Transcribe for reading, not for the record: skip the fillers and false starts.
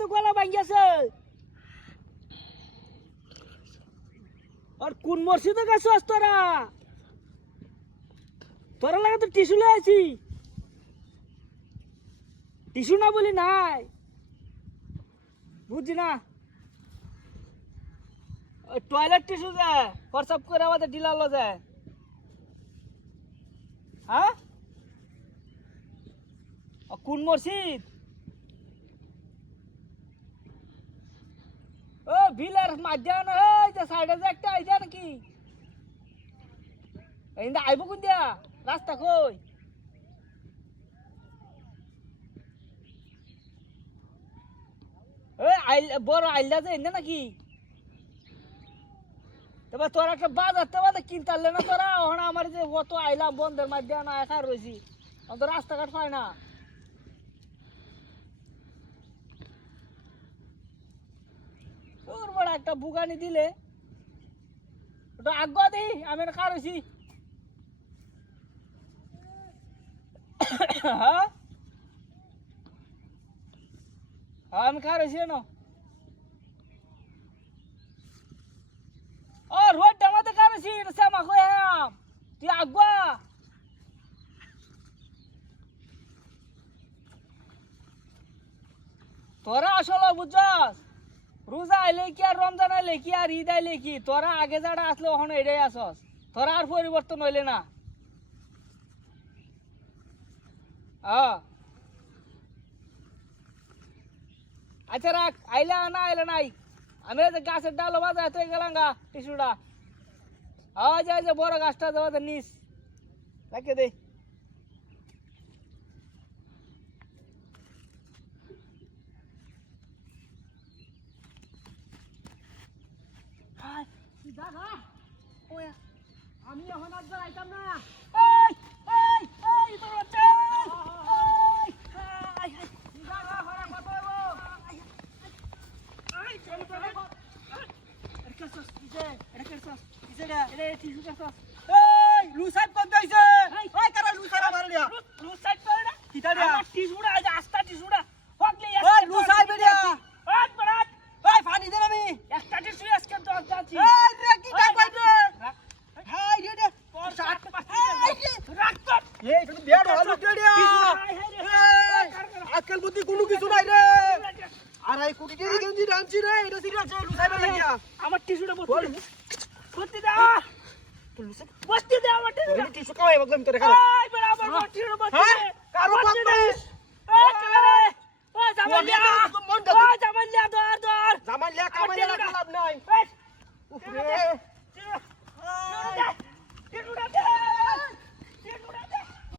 তো গলা ভাঙ্গিয়াছে আর কোন মসজিদে গেছস তোরা তোরা লাগে তো টিস্যু লয়ে আছি টিস্যু না বলি নাই বুঝছি না ওই টয়লেট টিস্যু যায় হোয়াটসঅ্যাপ করে আমাদের ডিলার লো যায় হ্যাঁ কোন মসজিদ ও ভিলার মাঝখানে ওই যে সাইডে যে একটা আইছে নাকি এই না আইব কোন দিয়া রাস্তা কই ওই আইল বড় আইলা যে এনে নাকি তবে তোরা একটা বাজারতে বাজার কিনতারলে না তোরা ওখানে আমার যে কত আইলাম বন্ধের মাঝখানে একা রয়েছি তো রাস্তাঘাট পায় না তোর বড় একটা বুগানি দিলে ওটা আগ্য দি আমি কার হয়েছি হ্যাঁ আমি কার হয়েছি না ও রোড ডামাতে কার হয়েছি শ্যামা কয়াম তুই আগ্য তোরা আসলে বুঝছস রোজা আইলে কি আর রমজান আইলে কি আর ঈদ আইলে কি তোরা আগে যারা আসলে ওখানে এটাই আসস তোরা আর পরিবর্তন হইলে না আচ্ছা রাখ আইলে না আইলে নাই আমি গাছের ডালো বাজায় তো গেলাম গা টিসুটা যাই যে বড় গাছটা যাওয়া নিস রাখে দে আমি এখন আর যাইতাম না আজকাল বুদ্ধি কোনো কিছু নাই রে আর এই কোটি টাকা গেঞ্জি রাঁধছি রে এটা ঠিক আছে লুসাইবে লাগিয়া আমার টিস্যুটা বসতে দে বসতে দে আমার টিস্যু কাওয়াই বললাম তোরে খারাপ এই বড় আমার টিস্যুটা বসতে দে কারো বসতে এই কালে ওই জামালিয়া দর জামালিয়া কামাইয়া লাভ নাই উফরে